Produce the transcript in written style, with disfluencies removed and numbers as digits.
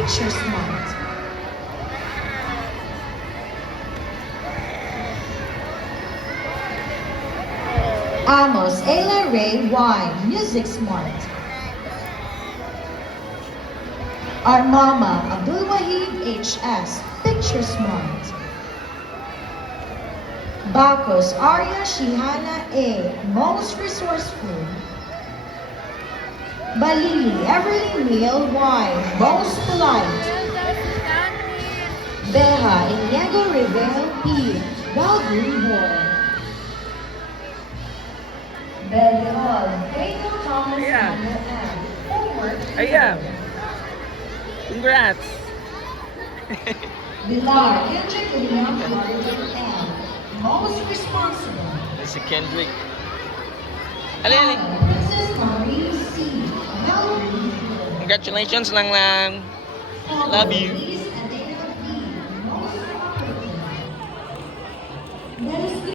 Picture Smart. Amos Ayla Ray Y, Music Smart. Our Mama Abdul Wahid HS, Picture Smart. Bacos Arya Shihana A, Most Resourceful. Balili Everly Neil Y, Most Polite. Beha Iniego Rivero P, Valgreen Boy. Belial Pedro Thomas Yeah. M, Homework. Ayan. Congrats. Bilar Kendrick William Floridan M, Most Responsible. Si Kendrick. Ali. Princess Marie C, Valerie. Congratulations lang lang. Love you.